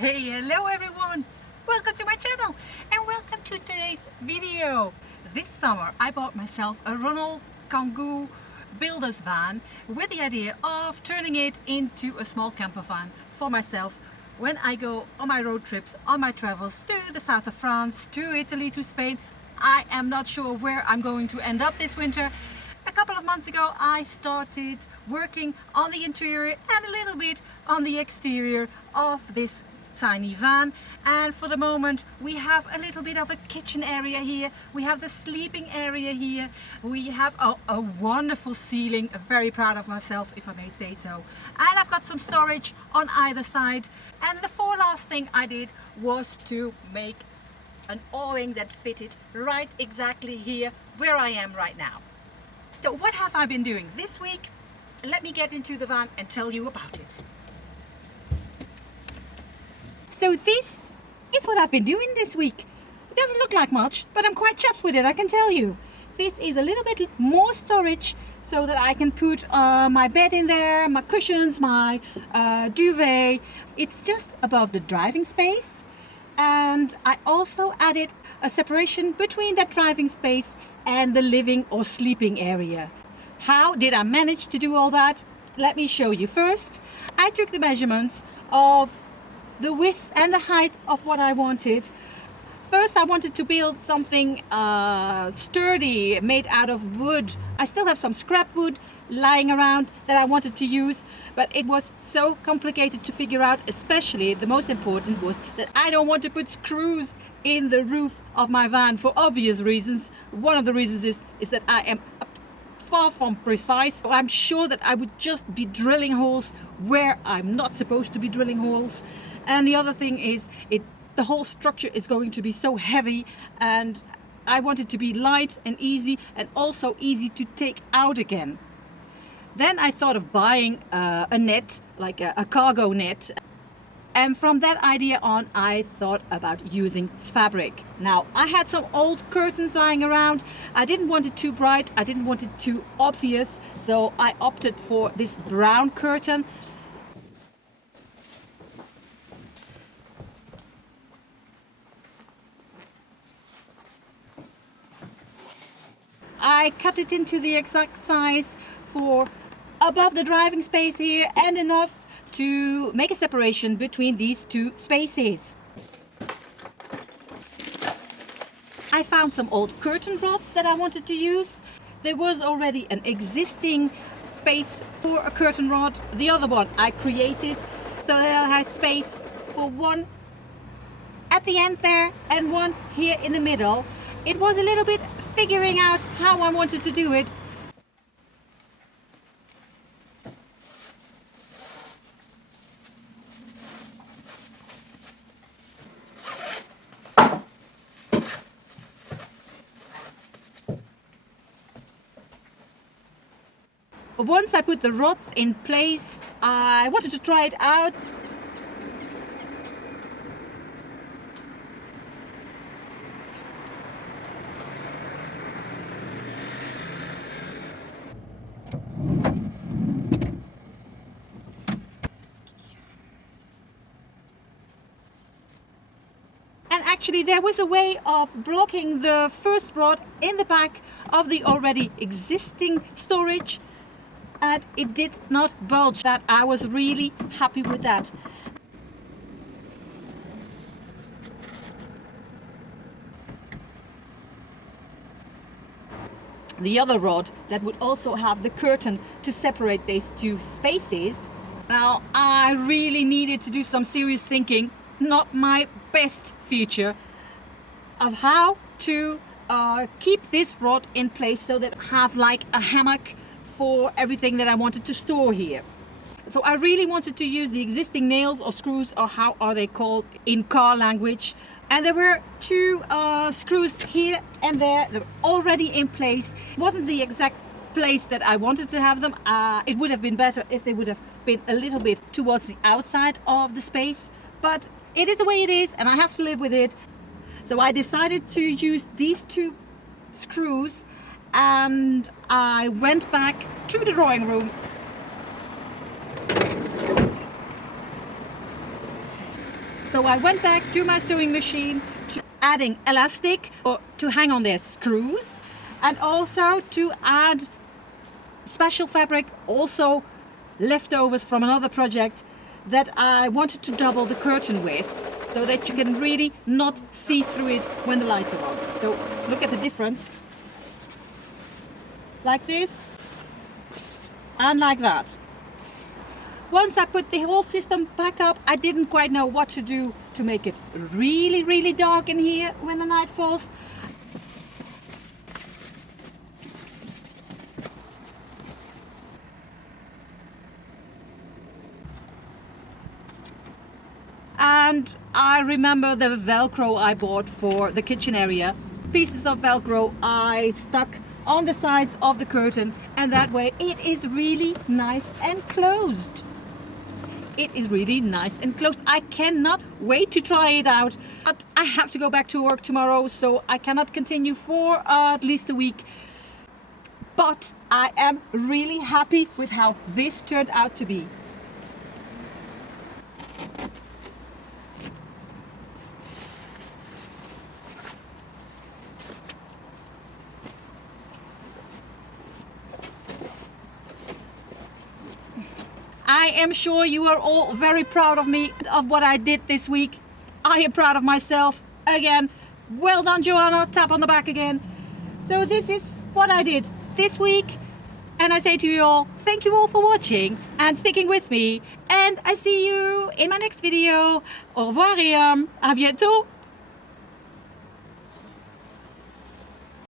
Hey, hello everyone! Welcome to my channel and welcome to today's video. This summer I bought myself a Renault Kangoo builder's van with the idea of turning it into a small camper van for myself when I go on my road trips, on my travels to the south of France, to Italy, to Spain. I am not sure where I'm going to end up this winter. A couple of months ago I started working on the interior and a little bit on the exterior of this tiny van, and for the moment we have a little bit of a kitchen area here, we have the sleeping area here, we have a wonderful ceiling. I'm very proud of myself, if I may say so, and I've got some storage on either side. And the last thing I did was to make an awning that fitted right exactly here where I am right now. So what have I been doing this week? Let me get into the van and tell you about it. So this is what I've been doing this week. It doesn't look like much, but I'm quite chuffed with it, I can tell you. This is a little bit more storage so that I can put my bed in there, my cushions, my duvet. It's just above the driving space. And I also added a separation between that driving space and the living or sleeping area. How did I manage to do all that? Let me show you. First, I took the measurements of the width and the height of what I wanted. First, I wanted to build something sturdy, made out of wood. I still have some scrap wood lying around that I wanted to use, but it was so complicated to figure out. Especially, the most important was that I don't want to put screws in the roof of my van for obvious reasons. One of the reasons is that I am far from precise. I'm sure that I would just be drilling holes where I'm not supposed to be drilling holes. And the other thing is, the whole structure is going to be so heavy, and I want it to be light and easy, and also easy to take out again. Then I thought of buying a net, like a cargo net. And from that idea on, I thought about using fabric. Now, I had some old curtains lying around. I didn't want it too bright, I didn't want it too obvious, so I opted for this brown curtain. I cut it into the exact size for above the driving space here, and enough to make a separation between these two spaces. I found some old curtain rods that I wanted to use. There was already an existing space for a curtain rod. The other one I created, so that I had space for one at the end there and one here in the middle. It was a little bit figuring out how I wanted to do it. Once I put the rods in place, I wanted to try it out. And actually there was a way of blocking the first rod in the back of the already existing storage, and it did not bulge. That I was really happy with that. The other rod that would also have the curtain to separate these two spaces. Now, I really needed to do some serious thinking, not my best feature, of how to keep this rod in place so that I have like a hammock for everything that I wanted to store here. So I really wanted to use the existing nails or screws, or how are they called in car language. And there were two screws here and there that were already in place. It wasn't the exact place that I wanted to have them. It would have been better if they would have been a little bit towards the outside of the space, but it is the way it is and I have to live with it. So I decided to use these two screws, and I went back to the drawing room. So I went back to my sewing machine, adding elastic to hang on their screws, and also to add special fabric, also leftovers from another project that I wanted to double the curtain with, so that you can really not see through it when the lights are on. So look at the difference. Like this and like that. Once I put the whole system back up, I didn't quite know what to do to make it really, really dark in here when the night falls. And I remember the Velcro I bought for the kitchen area. Pieces of Velcro I stuck on the sides of the curtain, and that way it is really nice and closed. It is really nice and closed. I cannot wait to try it out. But I have to go back to work tomorrow, so I cannot continue for at least a week. But I am really happy with how this turned out to be. I am sure you are all very proud of me, of what I did this week. I am proud of myself again. Well done, Joanna. Tap on the back again. So this is what I did this week. And I say to you all, thank you all for watching and sticking with me. And I see you in my next video. Au revoir et à bientôt.